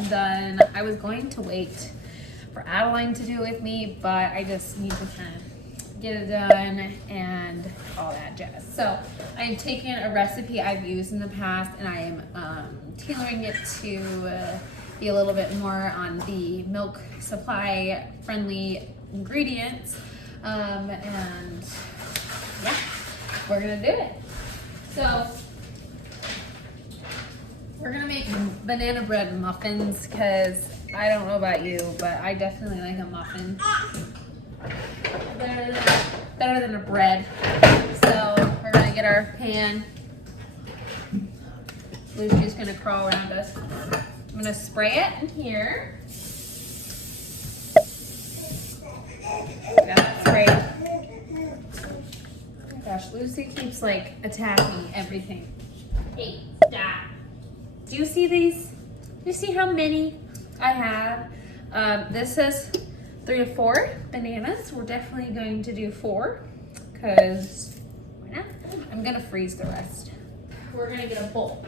muffin done. I was going to wait for Adeline to do it with me, but I just need to kind of get it done and all that jazz. So I'm taking a recipe I've used in the past and I am tailoring it to be a little bit more on the milk supply friendly ingredients. And yeah, we're gonna do it. So we're gonna make banana bread muffins because I don't know about you, but I definitely like a muffin better than a bread. So we're gonna get our pan. Lucy's gonna crawl around us. I'm gonna spray it in here. Got that sprayed. Oh my gosh, Lucy keeps like attacking everything. Hey, stop. Do you see these? Do you see how many I have? This says 3 to 4 bananas. We're definitely going to do 4 because why not? I'm gonna freeze the rest. We're gonna get a bowl.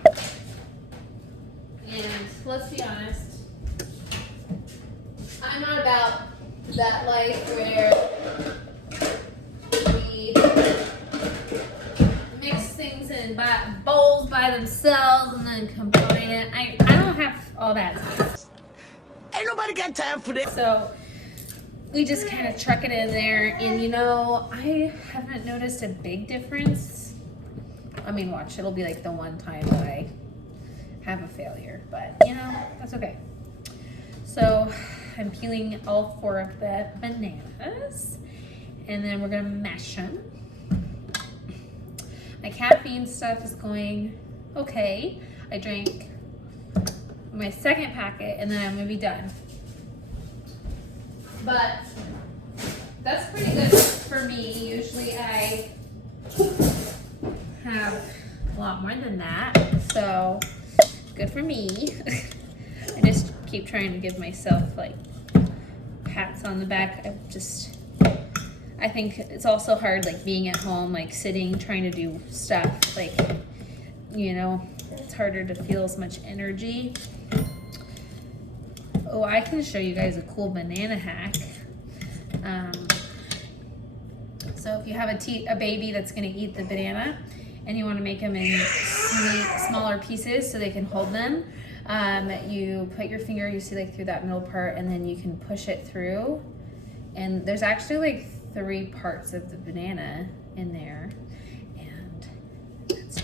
And let's be honest, I'm not about that life where we mix things in bowls by themselves and then combine it. I don't have all that time. Ain't nobody got time for this. So we just kind of chuck it in there, and you know, I haven't noticed a big difference. I mean, watch, it'll be like the one time that I have a failure, but you know, that's okay. So I'm peeling all 4 of the bananas, and then we're gonna mash them. My caffeine stuff is going okay. I drank my 2nd packet, and then I'm gonna be done. But that's pretty good for me. Usually I have a lot more than that, so good for me. I just keep trying to give myself like pats on the back. I think it's also hard like being at home, like sitting, trying to do stuff, like, you know, it's harder to feel as much energy. Oh, I can show you guys a cool banana hack. So if you have a baby that's gonna eat the banana and you wanna make them in smaller pieces so they can hold them, you put your finger, you see like through that middle part, and then you can push it through. And there's actually like 3 parts of the banana in there. And that's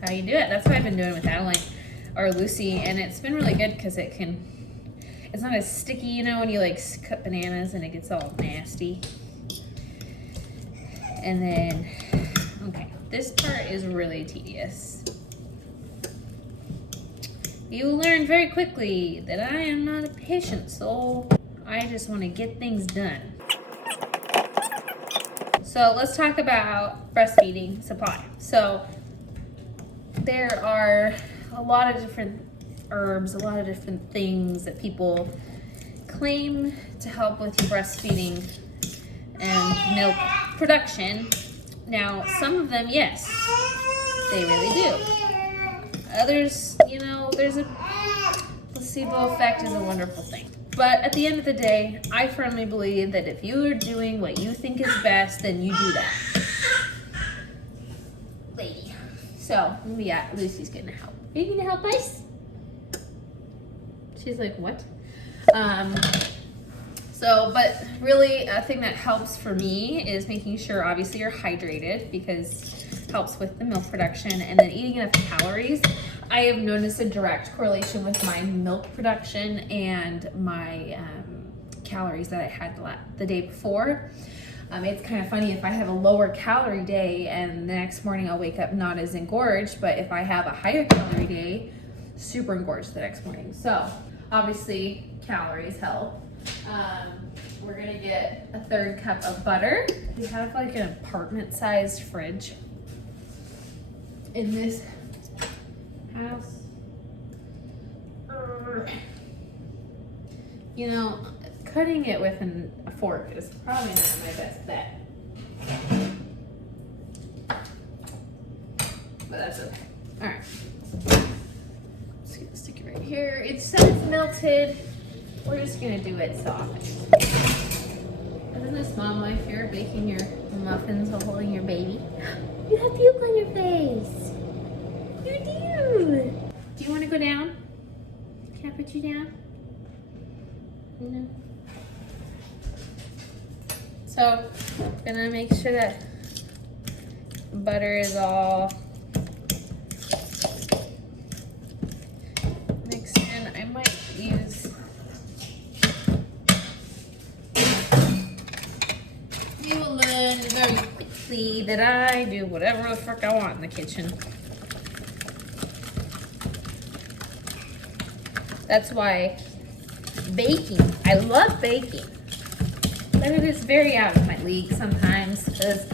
how you do it. That's what I've been doing with Adeline or Lucy, and it's been really good because it's not as sticky, you know, when you like cut bananas and it gets all nasty. And then, okay, this part is really tedious. You will learn very quickly that I am not a patient soul. I just want to get things done. So let's talk about breastfeeding supply. So there are a lot of different herbs, a lot of different things that people claim to help with your breastfeeding and milk production. Now, some of them, yes, they really do. Others, you know, there's a placebo effect is a wonderful thing. But at the end of the day, I firmly believe that if you are doing what you think is best, then you do that. Lady. So, yeah, Lucy's gonna help. Are you gonna help us? She's like, what? But really a thing that helps for me is making sure obviously you're hydrated, because it helps with the milk production, and then eating enough calories. I have noticed a direct correlation with my milk production and my calories that I had the day before. It's kind of funny if I have a lower calorie day and the next morning I'll wake up not as engorged, but if I have a higher calorie day, super engorged the next morning. So obviously calories help. We're gonna get a 1/3 cup of butter. We have like an apartment sized fridge in this house. You know, cutting it with a fork is probably not my best bet. But that's okay. All right. Let's get the sticky right here. It says melted. We're just gonna do it soft. Isn't this mom life? You're baking your muffins while holding your baby. You have puke on your face. You do. Do you want to go down? Can I put you down? No. So, gonna make sure that butter is all mixed in. I might use you will learn very quickly that I do whatever the frick I want in the kitchen. That's why baking, I love baking, but it is very out of my league sometimes because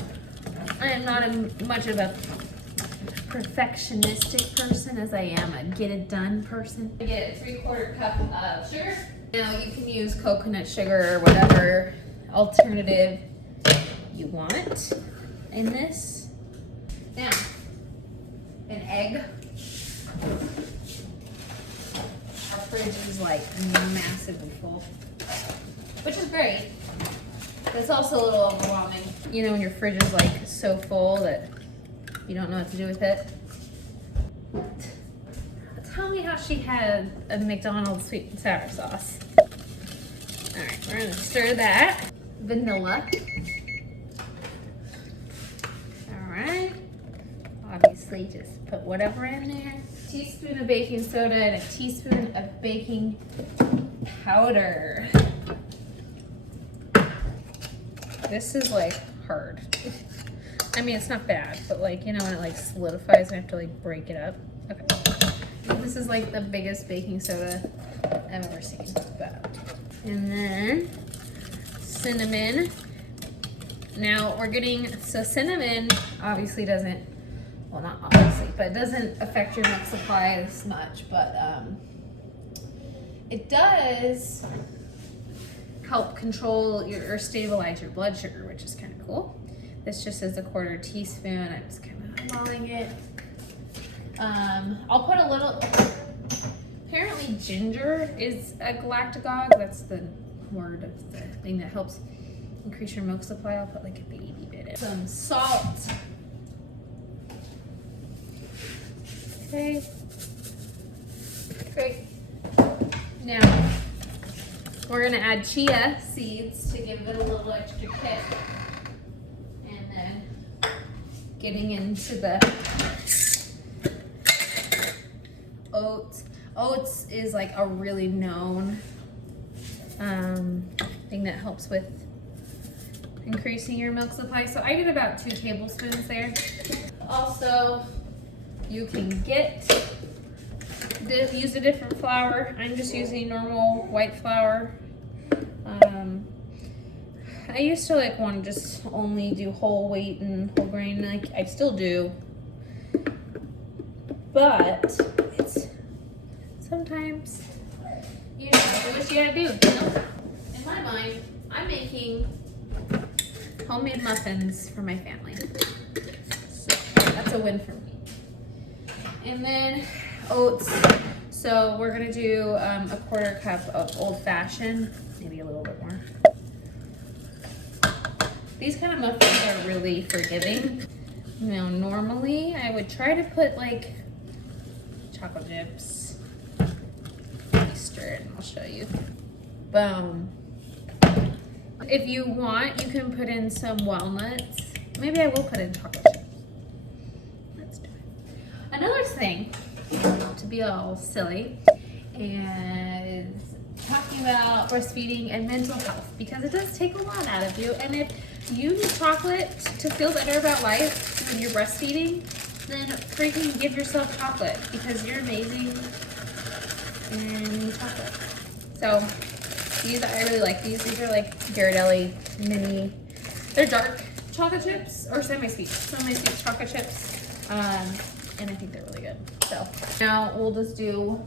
I am not much of a perfectionistic person as I am a get it done person. I get a 3/4 cup of sugar. Now you can use coconut sugar or whatever alternative you want in this. Now, an egg. Our fridge is like massively full, which is great, but it's also a little overwhelming. You know, when your fridge is like so full that you don't know what to do with it. Tell me how she had a McDonald's sweet and sour sauce. All right, we're gonna stir that. Vanilla. All right. Obviously, just put whatever in there. A teaspoon of baking soda and a teaspoon of baking powder. This is like hard. I mean, it's not bad, but like, you know, when it like solidifies, I have to like break it up. Okay. This is like the biggest baking soda I've ever seen. But. And then cinnamon. Now we're getting, so cinnamon obviously doesn't, well not obviously, but it doesn't affect your milk supply as much, but it does help control your, or stabilize your blood sugar, which is kind of cool. This just is a 1/4 teaspoon. I'm just kind of eyeballing it. I'll put a little, apparently ginger is a galactagogue. That's the word of the thing that helps increase your milk supply. I'll put like a baby bit in. Some salt. Okay. Great. Now, we're gonna add chia seeds to give it a little extra kick. And then getting into the oats. Oats is like a really known thing that helps with increasing your milk supply. So I did about 2 tablespoons there. Also, you can use a different flour. I'm just using normal white flour. I used to like want to just only do whole wheat and whole grain. Like I still do, but it's sometimes you know do what you gotta do. You know? In my mind, I'm making homemade muffins for my family, so that's a win for me. And then oats. So we're gonna do a 1/4 cup of old fashioned, maybe a little bit more. These kind of muffins are really forgiving. Now, normally I would try to put like chocolate chips. Let me stir it and I'll show you. Boom. If you want, you can put in some walnuts. Maybe I will put in chocolate chips. Let's do it. Another thing, to be all silly, is talking about breastfeeding and mental health, because it does take a lot out of you. And if you need chocolate to feel better about life when you're breastfeeding, then freaking give yourself chocolate, because you're amazing and you need chocolate. So these, I really like these. These are like Ghirardelli mini, they're dark chocolate chips, or semi-sweet chocolate chips. And I think they're really good. So now we'll just do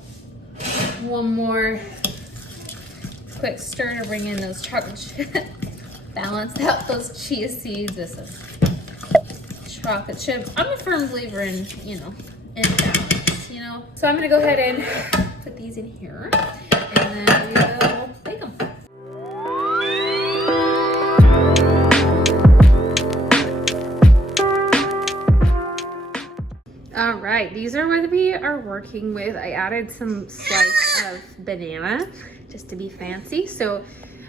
one more quick stir to bring in those chocolate chips. Balance out those chia seeds with some chocolate chips. I'm a firm believer in, you know, in balance, you know. So I'm gonna go ahead and put these in here, and then we will bake them. All right, these are what we are working with. I added some slice of banana just to be fancy. So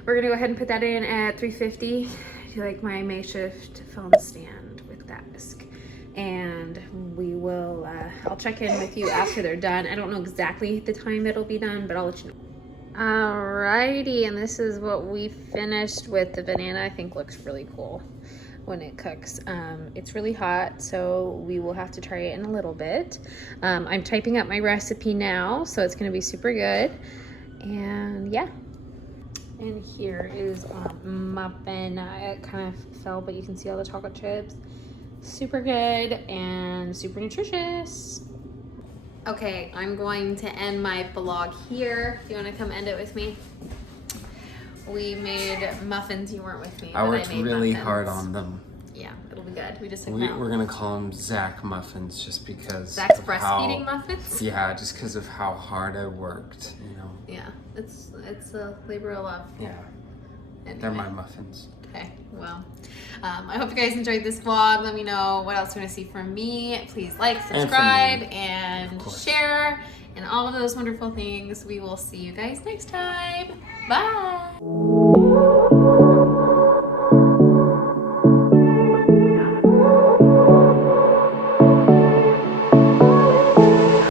we're gonna go ahead and put that in at 350. I feel like my makeshift phone stand with desk. And we will, I'll check in with you after they're done. I don't know exactly the time it'll be done, but I'll let you know. Alrighty, and this is what we finished with. The banana, I think, looks really cool when it cooks. It's really hot, so we will have to try it in a little bit. I'm typing up my recipe now, so it's gonna be super good. And yeah. And here is muffin. It kind of fell, but you can see all the chocolate chips. Super good and super nutritious. Okay, I'm going to end my vlog here. Do you want to come end it with me? We made muffins. You weren't with me. I worked really muffins. hard on them. Yeah, it'll be good. We just took them out. We're gonna call them Zach muffins just because Zach's breastfeeding muffins? Yeah, just because of how hard I worked, you know. Yeah, it's a labor of love. Yeah, Anyway. they're my muffins. Okay, well, I hope you guys enjoyed this vlog. Let me know what else you want to see from me. Please like, subscribe, and share, and all of those wonderful things. We will see you guys next time. Bye.